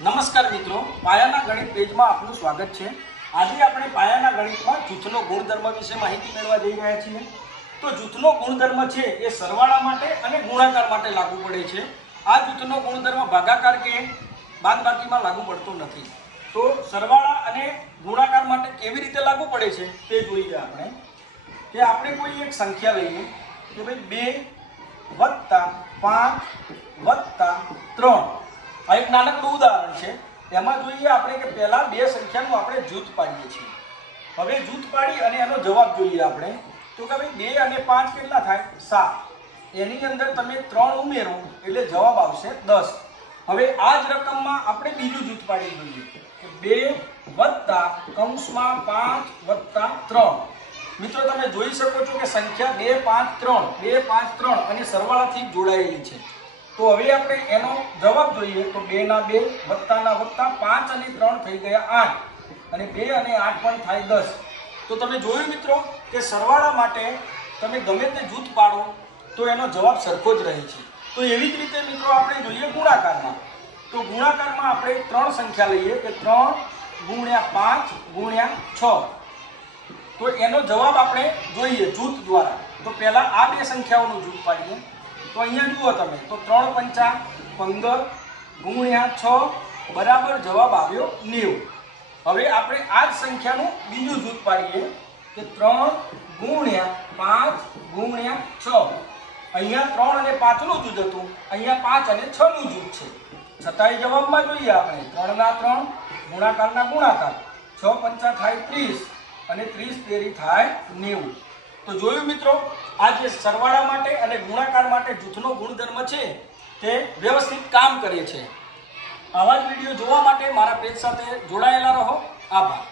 નમસ્કાર મિત્રો, પાયાના ગણિત પેજમાં આપનું સ્વાગત છે। આજે આપણે પાયાના ગણિતમાં જૂથનો ગુણધર્મ વિશે માહિતી મેળવવા જઈ રહ્યા છીએ। તો જૂથનો ગુણધર્મ છે એ સરવાળા માટે અને ગુણાકાર માટે લાગુ પડે છે। આ જૂથનો ગુણધર્મ ભાગાકાર કે બાદબાકીમાં લાગુ પડતો નથી। તો સરવાળા અને ગુણાકાર માટે કેવી રીતે લાગુ પડે છે તે જોઈએ આપણે। કે આપણે કોઈ એક સંખ્યા લઈએ કે ભાઈ 2 + 5 + 3। આ એક નાનકડું ઉદાહરણ છે। એમાં જોઈએ આપણે કે પહેલા બે સંખ્યાનું આપણે જૂથ પાડીએ છીએ। હવે જૂથ પાડી અને એનો જવાબ જોઈએ આપણે। તો કે ભાઈ 2 અને 5 કેટલા થાય? 7। એની અંદર તમે 3 ઉમેરો એટલે જવાબ આવશે 10। હવે આ જ રકમમાં આપણે બીજું જૂથ પાડી જોઈએ કે 2 + કૌંસમાં 5 + 3। મિત્રો તમે જોઈ શકો છો કે સંખ્યા 2 5 3 2 5 3 અને સરવાળાથી જોડાયેલી છે। તો હવે આપણે એનો જવાબ જોઈએ તો 2 ના 2 વત્તાના વત્તા 5 અને 3 થઈ ગયા 8 અને 2 અને 8 પણ થાય 10। તો તમે જોયું મિત્રો કે સરવાળા માટે તમે ગમે તે જૂથ પાડો તો એનો જવાબ સરખો જ રહે છે। તો એવી જ રીતે મિત્રો આપણે જોઈએ ગુણાકારમાં। તો ગુણાકારમાં આપણે 3 સંખ્યા લઈએ કે 3 × 5 × 6। તો એનો જવાબ આપણે જોઈએ જૂથ દ્વારા। તો પહેલા આ બે સંખ્યાઓનું જૂથ પાડીએ। તો અહીંયા જુઓ તમે તો 3 × 5 × 6 બરાબર જવાબ આવ્યો 90। હવે આપણે આ જ સંખ્યાનું બીજું જૂથ પાડીએ કે 3 × 5 × 6। અહીંયા 3 અને 5 નું જૂથ હતું, અહીંયા 5 અને 6 નું જૂથ છે। છતાંય જવાબમાં જોઈએ આપણે 3 ના 3 ગુણાકારના ગુણાકાર 6 × 5 થાય 30 અને 30 તેરી થાય 90। તો જોયું મિત્રો, આ જે સરવાળા માટે અને ગુણાકાર માટે જૂથનો ગુણધર્મ છે તે વ્યવસ્થિત કામ કરે છે। આવા જ વિડીયો જોવા માટે મારા પેજ સાથે જોડાયેલા રહો। આભાર।